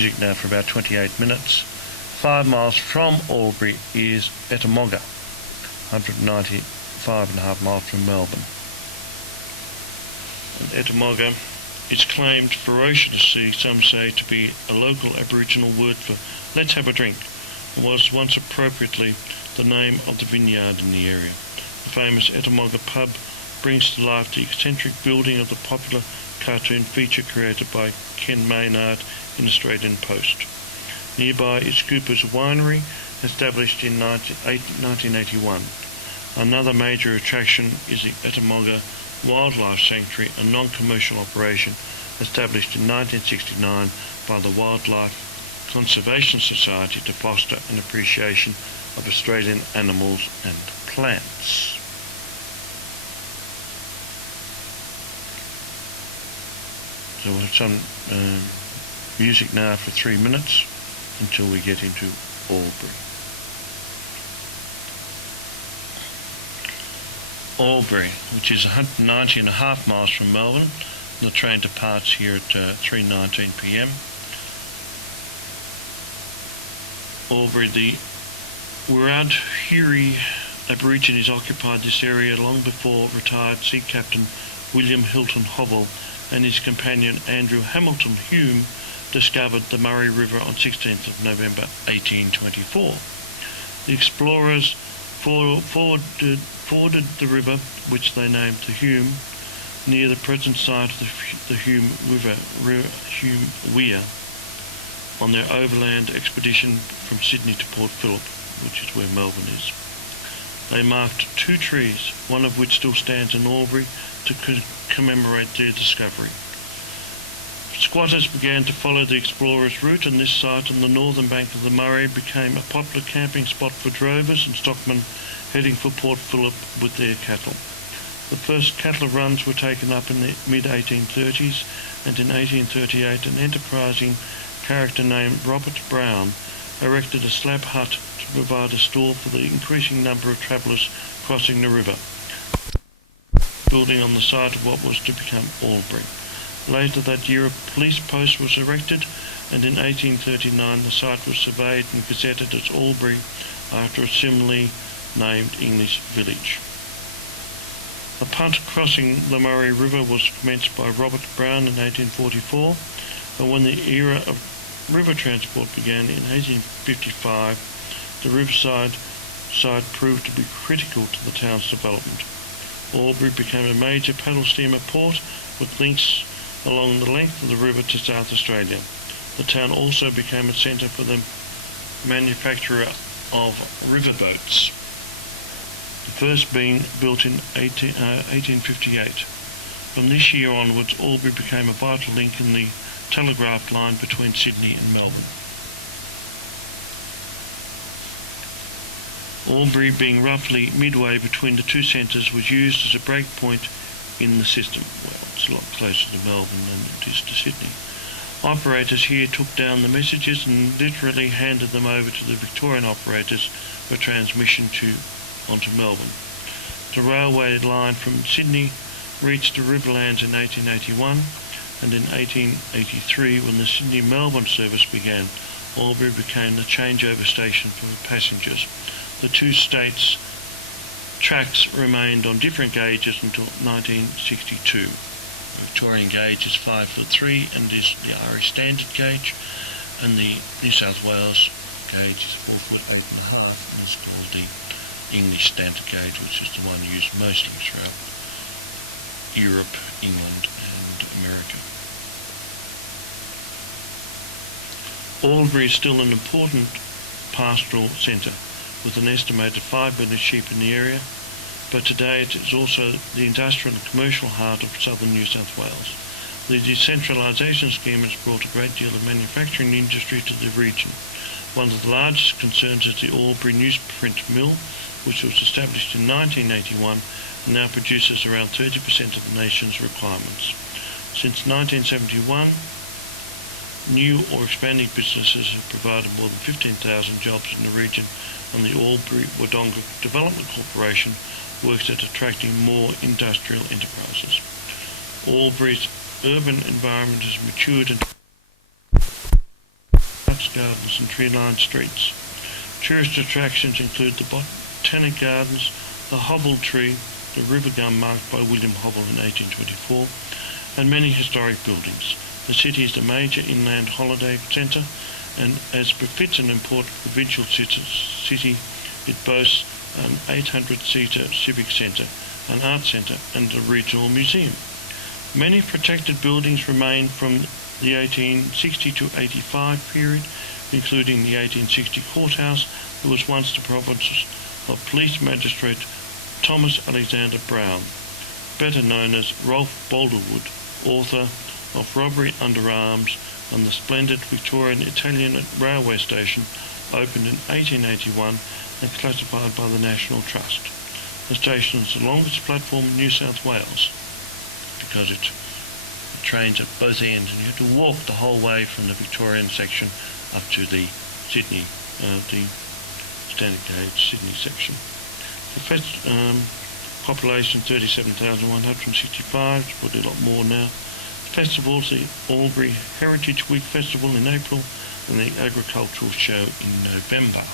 music now for about 28 minutes. 5 miles from Albury is Wodonga, 195.5 miles from Melbourne. And Wodonga is claimed ferociously, some say, to be a local Aboriginal word for let's have a drink, and was once appropriately the name of the vineyard in the area. The famous Wodonga pub brings to life the eccentric building of the popular cartoon feature created by Ken Maynard in Australian Post. Nearby is Cooper's Winery, established in 1981. Another major attraction is the Wodonga Wildlife Sanctuary, a non-commercial operation established in 1969 by the Wildlife Conservation Society to foster an appreciation of Australian animals and plants. So we'll have some music now for 3 minutes until we get into Albury. Albury, which is 190.5 miles from Melbourne. The train departs here at 3:19 p.m. Albury, the Wiradjuri Aborigines occupied this area long before retired Sea Captain William Hilton Hovell and his companion Andrew Hamilton Hume discovered the Murray River on 16th of November 1824. The explorers forded the river, which they named the Hume, near the present site of the Hume Weir, on their overland expedition from Sydney to Port Phillip, which is where Melbourne is. They marked 2 trees, one of which still stands in Albury, to commemorate their discovery. Squatters began to follow the explorers' route, and this site on the northern bank of the Murray became a popular camping spot for drovers and stockmen heading for Port Phillip with their cattle. The first cattle runs were taken up in the mid-1830s, and in 1838 an enterprising character named Robert Brown erected a slab hut to provide a stall for the increasing number of travellers crossing the river, building on the site of what was to become Albury. Later that year a police post was erected, and in 1839 the site was surveyed and gazetted as Albury after a similarly named English village. A punt crossing the Murray River was commenced by Robert Brown in 1844, and when the era of river transport began in 1855, the riverside side proved to be critical to the town's development. Albury became a major paddle steamer port with links along the length of the river to South Australia. The town also became a centre for the manufacture of riverboats, the first being built in 1858. From this year onwards, Albury became a vital link in the telegraph line between Sydney and Melbourne. Albury, being roughly midway between the two centres, was used as a break point in the system. Well, it's a lot closer to Melbourne than it is to Sydney. Operators here took down the messages and literally handed them over to the Victorian operators for transmission onto Melbourne. The railway line from Sydney reached the Riverlands in 1881, and in 1883, when the Sydney-Melbourne service began, Albury became the changeover station for passengers. The two states' tracks remained on different gauges until 1962. Victorian gauge is 5'3" and is the Irish standard gauge, and the New South Wales gauge is 4'8.5" and is called the English standard gauge, which is the one used mostly throughout Europe, England and America. Albury is still an important pastoral centre, with an estimated 5 million sheep in the area, but today it is also the industrial and commercial heart of southern New South Wales. The decentralisation scheme has brought a great deal of manufacturing industry to the region. One of the largest concerns is the Albury newsprint mill, which was established in 1981 and now produces around 30% of the nation's requirements. Since 1971, new or expanding businesses have provided more than 15,000 jobs in the region, and the Albury Wodonga Development Corporation works at attracting more industrial enterprises. Albury's urban environment has matured and parks, gardens and tree-lined streets. Tourist attractions include the Botanic Gardens, the Hobble Tree, the river gum marked by William Hobble in 1824, and many historic buildings. The city is a major inland holiday centre, and as befits an important provincial city, it boasts an 800-seater civic centre, an art centre and a regional museum. Many protected buildings remain from the 1860 to 85 period, including the 1860 courthouse that was once the province of Police Magistrate Thomas Alexander Brown, better known as Rolf Boulderwood, author of Robbery Under Arms, and the splendid Victorian Italian railway station opened in 1881 and classified by the National Trust. The station is the longest platform in New South Wales because it trains at both ends, and you have to walk the whole way from the Victorian section up to the Sydney, the standard gauge Sydney section. The population 37,165, it's probably a lot more now. The festivals, the Albury Heritage Week Festival in April and the Agricultural Show in November.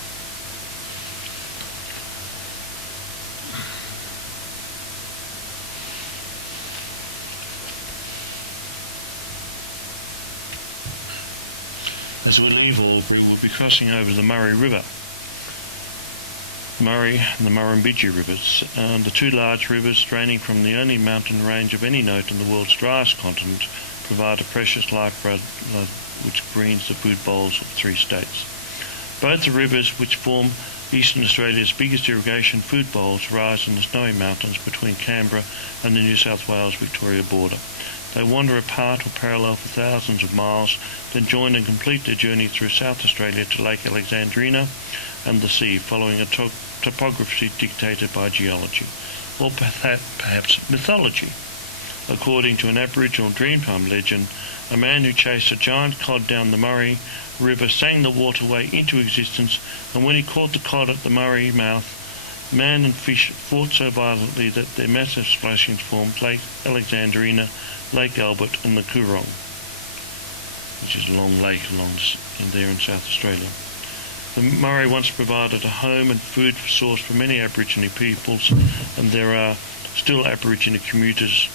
As we leave Albury, we'll be crossing over the Murray River. Murray and the Murrumbidgee rivers, the two large rivers draining from the only mountain range of any note on the world's driest continent, provide a precious lifeblood which greens the food bowls of 3 states. Both the rivers, which form Eastern Australia's biggest irrigation food bowls, rise in the snowy mountains between Canberra and the New South Wales-Victoria border. They wander apart or parallel for thousands of miles, then join and complete their journey through South Australia to Lake Alexandrina and the sea, following a topography dictated by geology, or perhaps mythology. According to an Aboriginal Dreamtime legend, a man who chased a giant cod down the Murray River sang the waterway into existence, and when he caught the cod at the Murray mouth, man and fish fought so violently that their massive splashings formed Lake Alexandrina, Lake Albert and the Coorong, which is a long lake in there in South Australia. The Murray once provided a home and food source for many Aboriginal peoples, and there are still Aboriginal communities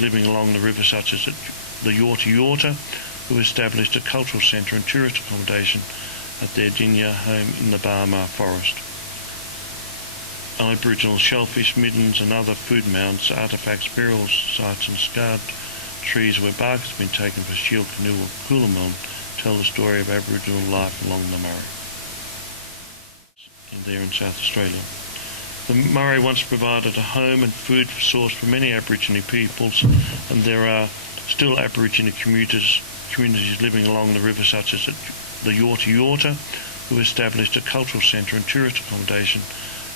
living along the river, such as the Yorta Yorta, who established a cultural centre and tourist accommodation at their Dinya home in the Barmah forest. Aboriginal shellfish middens and other food mounds, artefacts, burial sites and scarred trees where bark has been taken for shield canoe or coolamon tell the story of Aboriginal life along the Murray. There in South Australia. The Murray once provided a home and food source for many Aboriginal peoples, and there are still Aboriginal communities living along the river, such as the Yorta Yorta, who established a cultural centre and tourist accommodation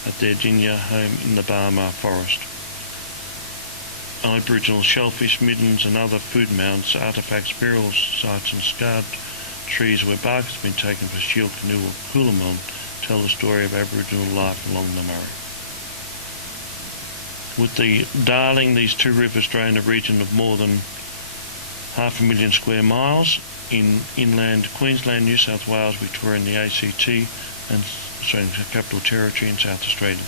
at their Dinya home in the Barmah forest. Aboriginal shellfish middens and other food mounds, artefacts, burial sites and scarred trees where bark has been taken for shield canoe or coolamon tell the story of Aboriginal life along the Murray. With the Darling, these two rivers drain a region of more than 500,000 square miles in inland Queensland, New South Wales, Victoria and the ACT, and Australian Capital Territory in South Australia.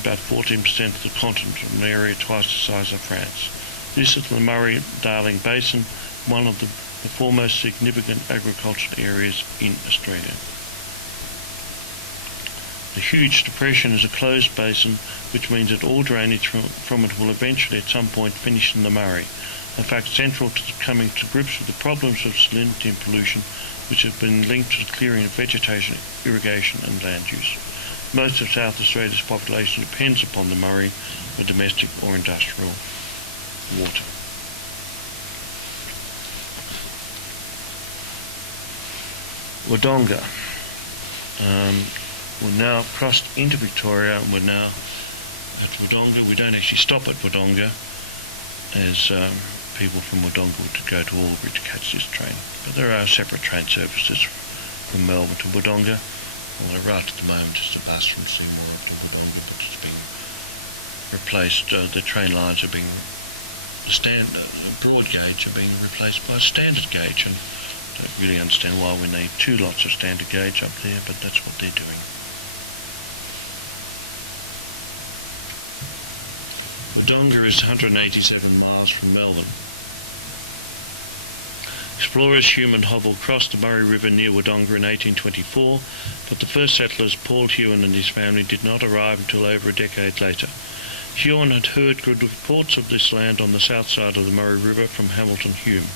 About 14% of the continent, an area twice the size of France. This is the Murray-Darling Basin, one of the foremost significant agricultural areas in Australia. The huge depression is a closed basin, which means that all drainage from it will eventually at some point finish in the Murray. In fact, central to coming to grips with the problems of salinity and pollution, which have been linked to the clearing of vegetation, irrigation and land use. Most of South Australia's population depends upon the Murray for domestic or industrial water. Wodonga. We're now crossed into Victoria, and we're now at Wodonga. We don't actually stop at Wodonga, as people from Wodonga would go to Albury to catch this train. But there are separate train services from Melbourne to Wodonga. Well, right at the moment it's a bus from Seymour to Wodonga, but it's being replaced. The train lines are being, the broad gauge are being replaced by standard gauge, and Don't really understand why we need two lots of standard gauge up there, but that's what they're doing. Wodonga is 187 miles from Melbourne. Explorers Hume and Hobble crossed the Murray River near Wodonga in 1824, but the first settlers, Paul Huon and his family, did not arrive until over a decade later. Huon had heard good reports of this land on the south side of the Murray River from Hamilton Hume.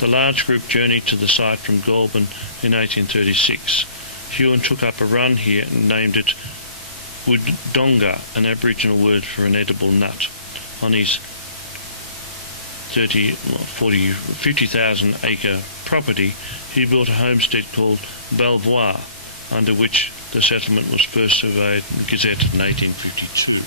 The large group journeyed to the site from Goulburn in 1836. Huon took up a run here and named it Wodonga, an Aboriginal word for an edible nut. On his 50,000 acre property, he built a homestead called Belvoir, under which the settlement was first surveyed and gazetted in 1852.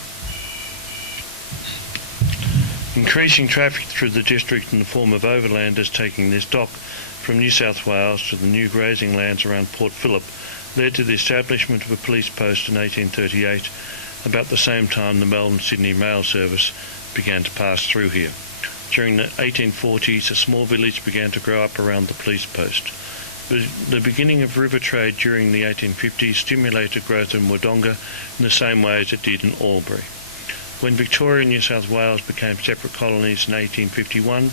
Increasing traffic through the district in the form of overlanders taking their stock from New South Wales to the new grazing lands around Port Phillip led to the establishment of a police post in 1838, about the same time the Melbourne-Sydney mail service began to pass through here. During the 1840s, a small village began to grow up around the police post. The beginning of river trade during the 1850s stimulated growth in Wodonga in the same way as it did in Albury. When Victoria and New South Wales became separate colonies in 1851,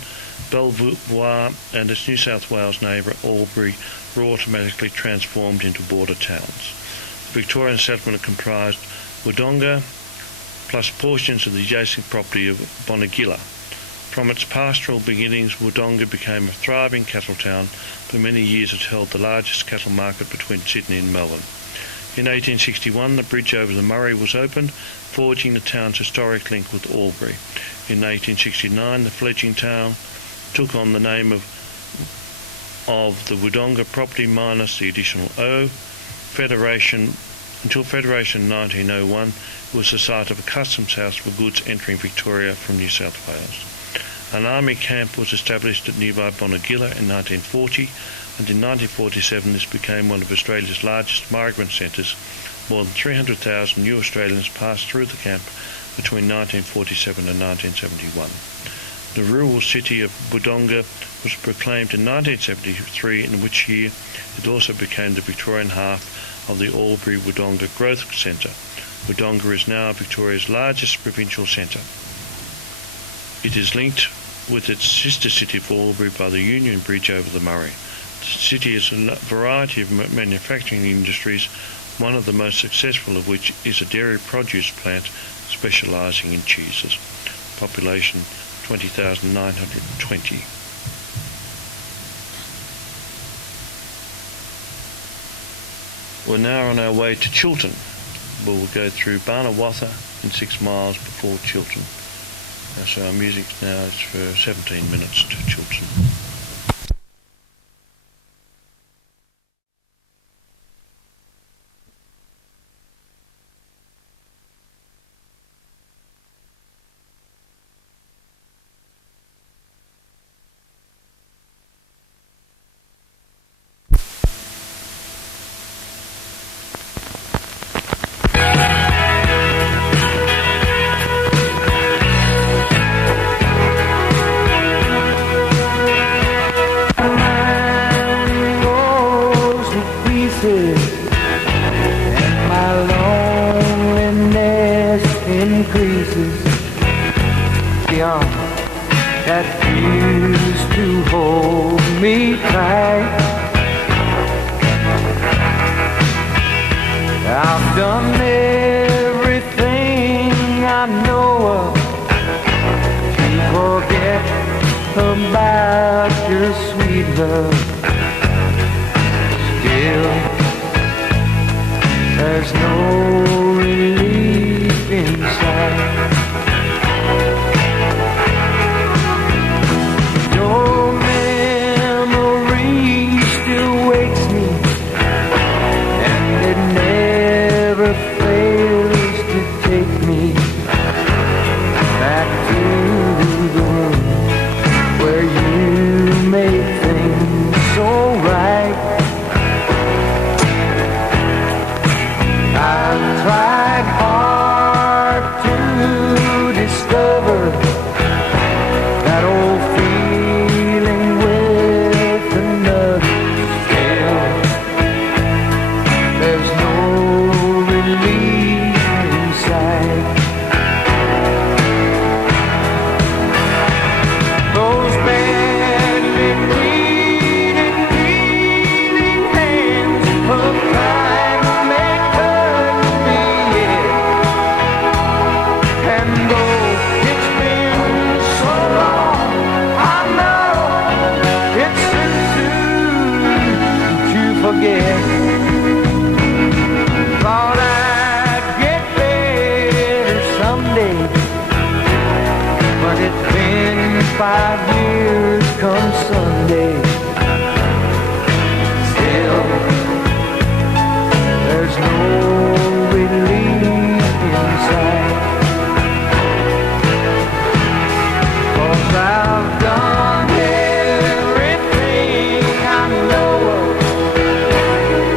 Belvoir and its New South Wales neighbour Albury were automatically transformed into border towns. The Victorian settlement comprised Wodonga plus portions of the adjacent property of Bonegilla. From its pastoral beginnings, Wodonga became a thriving cattle town. For many years it held the largest cattle market between Sydney and Melbourne. In 1861, the bridge over the Murray was opened, forging the town's historic link with Albury. In 1869, the fledgling town took on the name of the Wodonga property minus the additional O. Until Federation in 1901, it was the site of a customs house for goods entering Victoria from New South Wales. An army camp was established at nearby Bonegilla in 1940, and in 1947 this became one of Australia's largest migrant centres. More than 300,000 new Australians passed through the camp between 1947 and 1971. The rural city of Wodonga was proclaimed in 1973, in which year it also became the Victorian half of the Albury-Wodonga Growth Centre. Wodonga is now Victoria's largest provincial centre. It is linked with its sister city of Albury by the Union Bridge over the Murray. The city has a variety of manufacturing industries, one of the most successful of which is a dairy produce plant specialising in cheeses. Population 20,920. We're now on our way to Chiltern. We'll go through Barnawatha in 6 miles before Chiltern. So our music now is for 17 minutes to Chiltern. Where you make things 5 years come Sunday. Still, there's no relief inside. 'Cause I've done everything I know of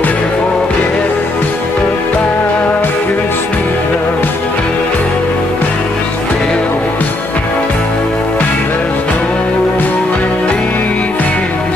to forget about your sweet love. Still, there's no relief inside.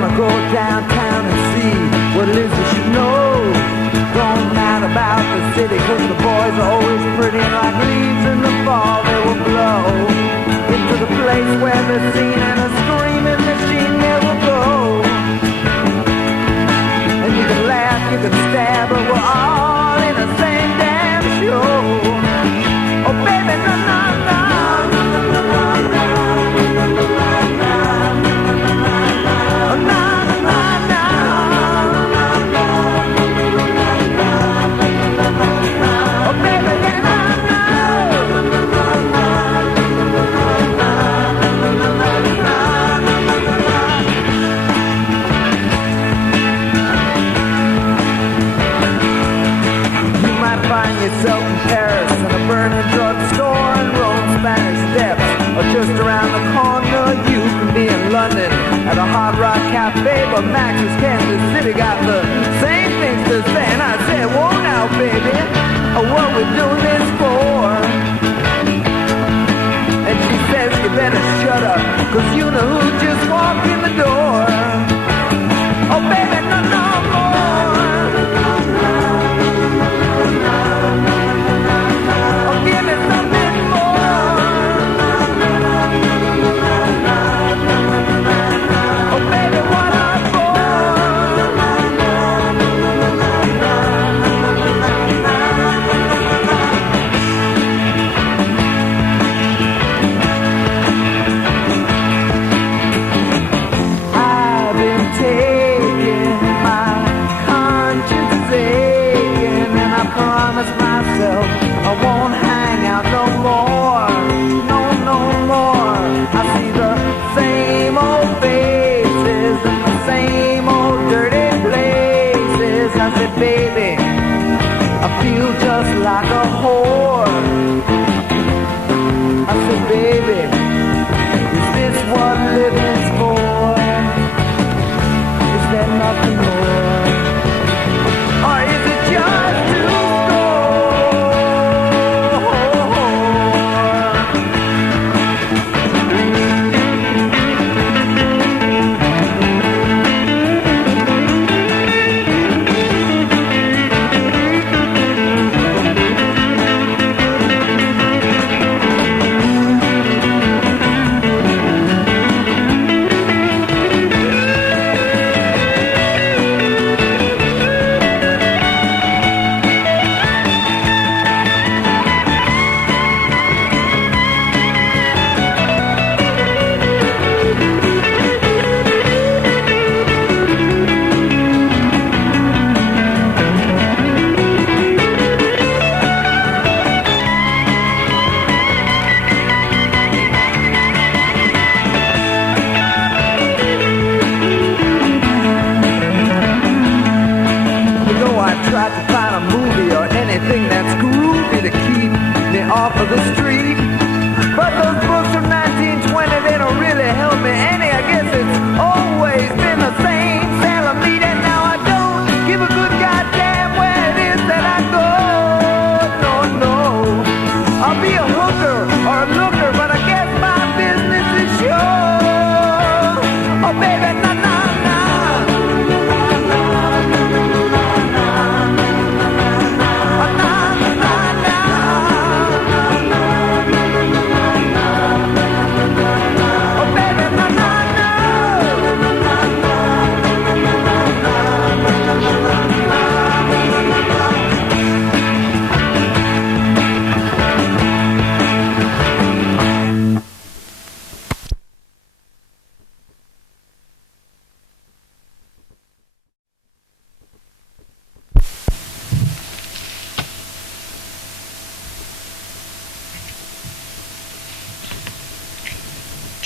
gonna go downtown and see what it is you should know. Don't matter about the city, cause the boys are always pretty, and like leaves in the fall they will blow into the place where the scene and a screaming machine never go. And you can laugh, you can stab, but we're all in the same damn show. Oh baby, no, no, no. Yourself in Paris in a burning drugstore in Rome's Spanish Steps, or just around the corner you can be in London at a Hard Rock Cafe. But Max's Kansas City got the same things to say, and I said, whoa now baby, what we doing this for? And she says you better shut up, cause you know who just walked in the door. Oh baby, no, no more. I won't hang out no more, no, no more. I see the same old faces and the same old dirty places. I said, baby, I feel just like a whore. I said, baby, is this what living's for? Is there nothing more? Or is it just too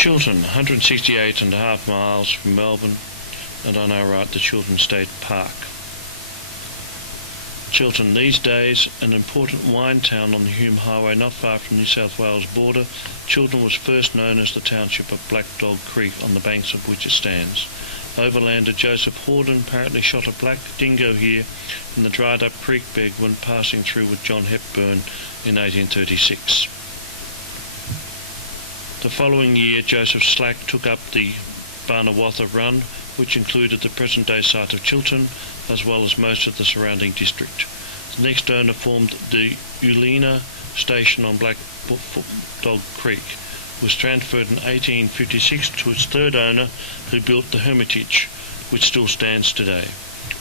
Chiltern, 168.5 miles from Melbourne, and on our right the Chiltern State Park. Chiltern, these days an important wine town on the Hume Highway not far from New South Wales border, Chiltern was first known as the township of Black Dog Creek, on the banks of which it stands. Overlander Joseph Horden apparently shot a black dingo here in the dried up creek bed when passing through with John Hepburn in 1836. The following year, Joseph Slack took up the Barnawatha Run, which included the present-day site of Chiltern, as well as most of the surrounding district. The next owner formed the Ulena station on Black Dog Creek, was transferred in 1856 to its third owner, who built the Hermitage, which still stands today.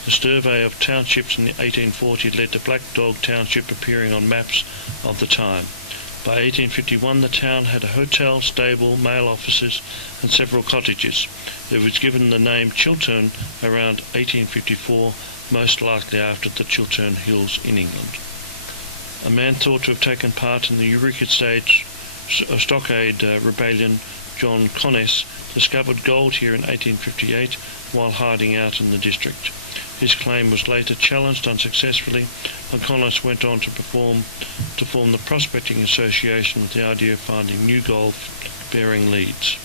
The survey of townships in 1840 led to Black Dog Township appearing on maps of the time. By 1851 the town had a hotel, stable, mail offices and several cottages. It was given the name Chiltern around 1854, most likely after the Chiltern Hills in England. A man thought to have taken part in the Eureka Stockade Rebellion, John Conness, discovered gold here in 1858 while hiding out in the district. His claim was later challenged unsuccessfully, and Conness went on to form the Prospecting Association with the idea of finding new gold-bearing leads.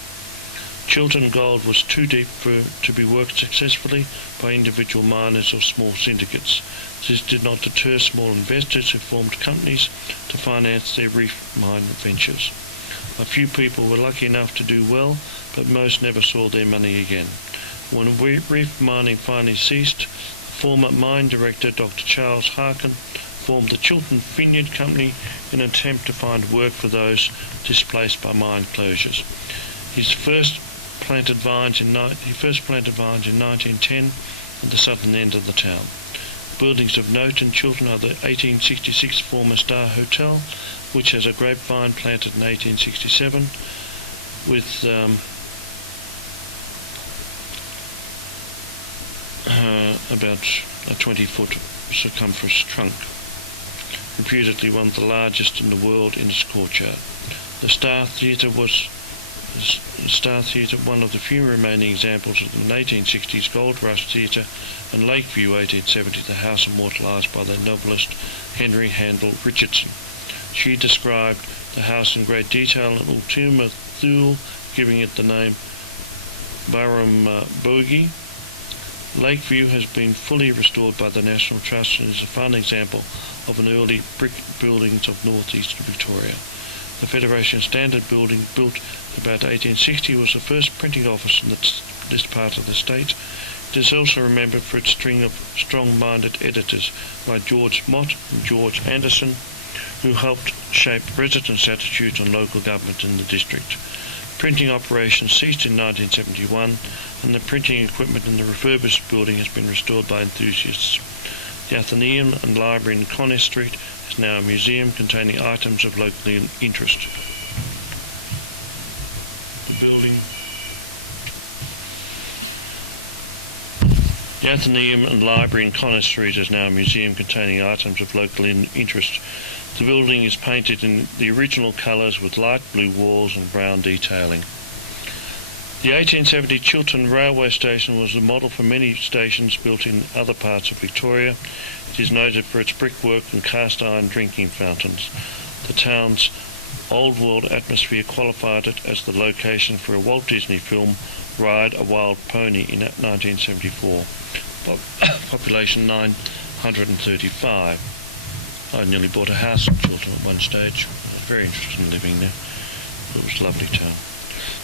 Chiltern gold was too deep to be worked successfully by individual miners or small syndicates. This did not deter small investors who formed companies to finance their reef mine ventures. A few people were lucky enough to do well, but most never saw their money again. When reef mining finally ceased, former mine director Dr. Charles Hangin formed the Chiltern Vineyard Company in an attempt to find work for those displaced by mine closures. He first planted vines in 1910 at the southern end of the town. Buildings of note in Chiltern are the 1866 former Star Hotel, which has a grapevine planted in 1867 with about a 20-foot circumference trunk, reputedly one of the largest in the world in its courtyard. The Star Theatre, one of the few remaining examples of the 1860s Gold Rush Theatre, and Lakeview 1870, the house immortalised by the novelist Henry Handel Richardson. She described the house in great detail in Ultima Thule, giving it the name Byram Bogie. Lakeview has been fully restored by the National Trust and is a fine example of an early brick buildings of northeastern Victoria. The Federation Standard Building, built about 1860, was the first printing office in this part of the state. It is also remembered for its string of strong-minded editors like George Mott and George Anderson, who helped shape residents' attitudes on local government in the district. Printing operations ceased in 1971, and the printing equipment in the refurbished building has been restored by enthusiasts. The Athenaeum and Library in Conness Street is now a museum containing items of local interest. The Athenaeum and Library in Conness Street is now a museum containing items of local interest. The building is painted in the original colours with light blue walls and brown detailing. The 1870 Chiltern Railway Station was the model for many stations built in other parts of Victoria. It is noted for its brickwork and cast iron drinking fountains. The town's old world atmosphere qualified it as the location for a Walt Disney film, Ride a Wild Pony, in 1974. Population 935. I nearly bought a house in Chiltern at one stage. I was very interested in living there. It was a lovely town.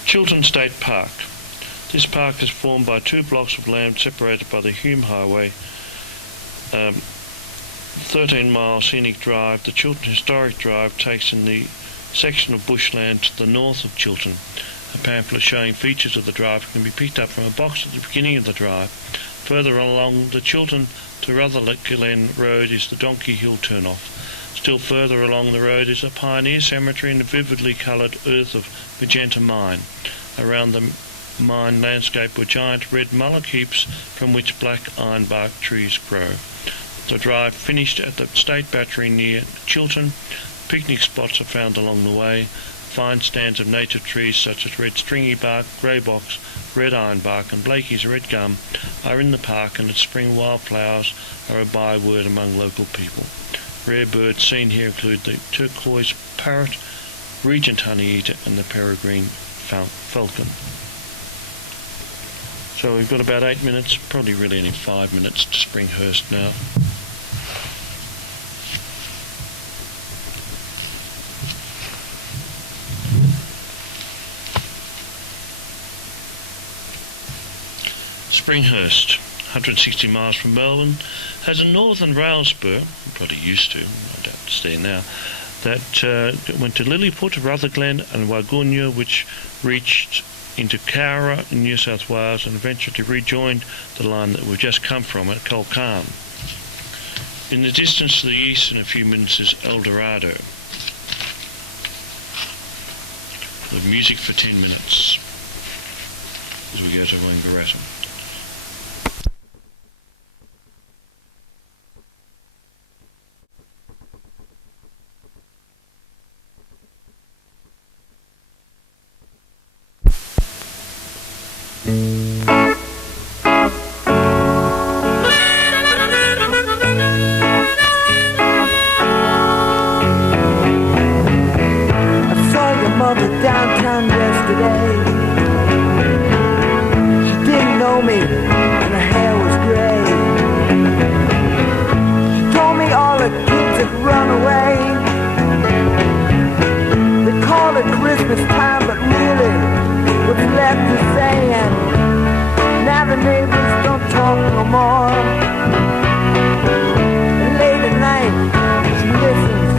Chiltern State Park. This park is formed by 2 blocks of land separated by the Hume Highway, 13-mile scenic drive. The Chiltern Historic Drive takes in the section of bushland to the north of Chiltern. A pamphlet showing features of the drive can be picked up from a box at the beginning of the drive. Further along the Chiltern to Rutherglen Road is the Donkey Hill turnoff. Still further along the road is a pioneer cemetery and a vividly coloured earth of magenta mine. Around the mine landscape were giant red mullock heaps from which black ironbark trees grow. The drive finished at the State Battery near Chiltern. Picnic spots are found along the way. Fine stands of native trees such as red stringy bark, grey box, red ironbark and Blakey's red gum are in the park, and its spring wildflowers are a byword among local people. Rare birds seen here include the turquoise parrot, regent honeyeater and the peregrine falcon. So we've got about 8 minutes, probably really only 5 minutes to Springhurst now. Springhurst, 160 miles from Melbourne, has a northern rail spur, probably used to, I don't understand now, that went to Lilliput, Rutherglen and Wodonga, which reached into Cowra in New South Wales and eventually rejoined the line that we've just come from at Culcairn. In the distance to the east in a few minutes is El Dorado. The music for 10 minutes as we go to Wangaratta. Downtown yesterday. She didn't know me and her hair was gray. She told me all the kids had run away. They called it Christmas time, but really what's left to say, and now the neighbors don't talk no more. And late at night she listens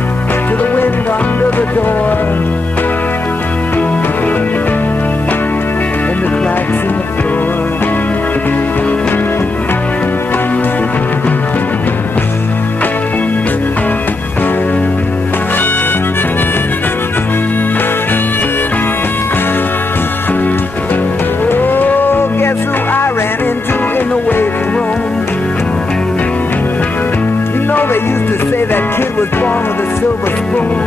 to the wind under the door. The cracks in the floor. Oh, guess who I ran into in the waiting room? You know they used to say that kid was born with a silver spoon.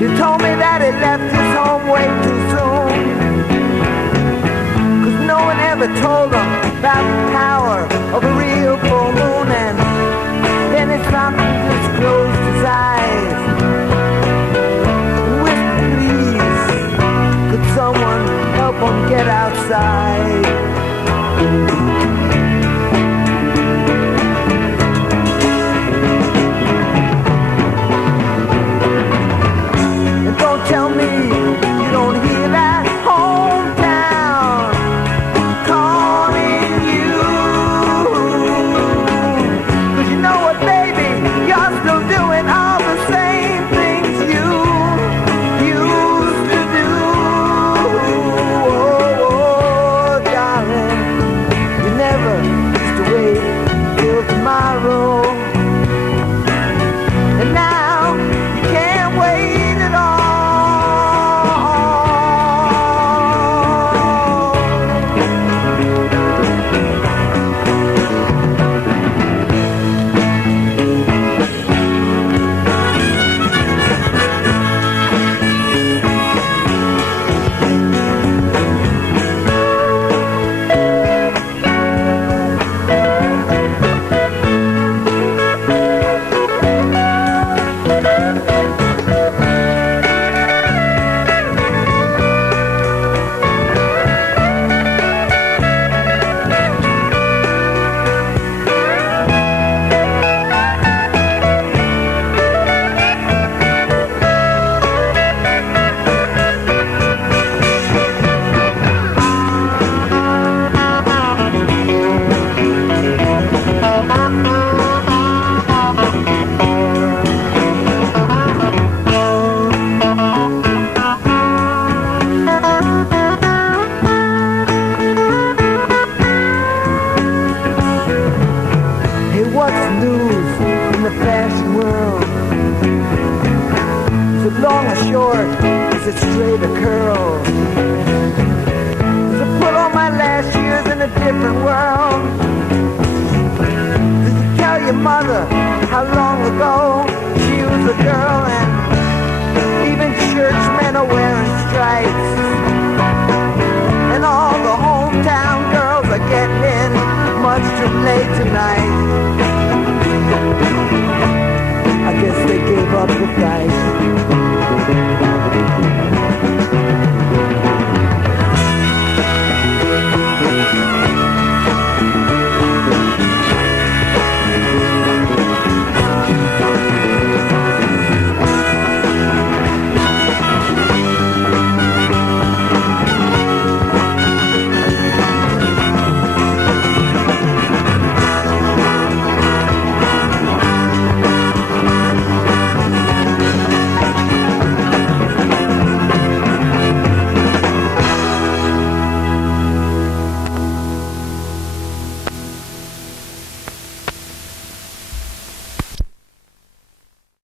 You told me that he left his home way too soon. No one ever told him about the power of a real full moon, and then he stopped and just closed his eyes and whispered, please, could someone help him get outside? And don't tell me you don't hear that hometown calling you. 'Cause you know what, baby, you're still doing all the same things you used to do. Oh, darling, you never used to wait till tomorrow. And now you can't wait at all. Long or short, is it straight or curl? Does it put all my last years in a different world? Did you tell your mother how long ago she was a girl, and even churchmen are wearing stripes, and all the hometown girls are getting in much too late tonight? I guess they gave up the fight.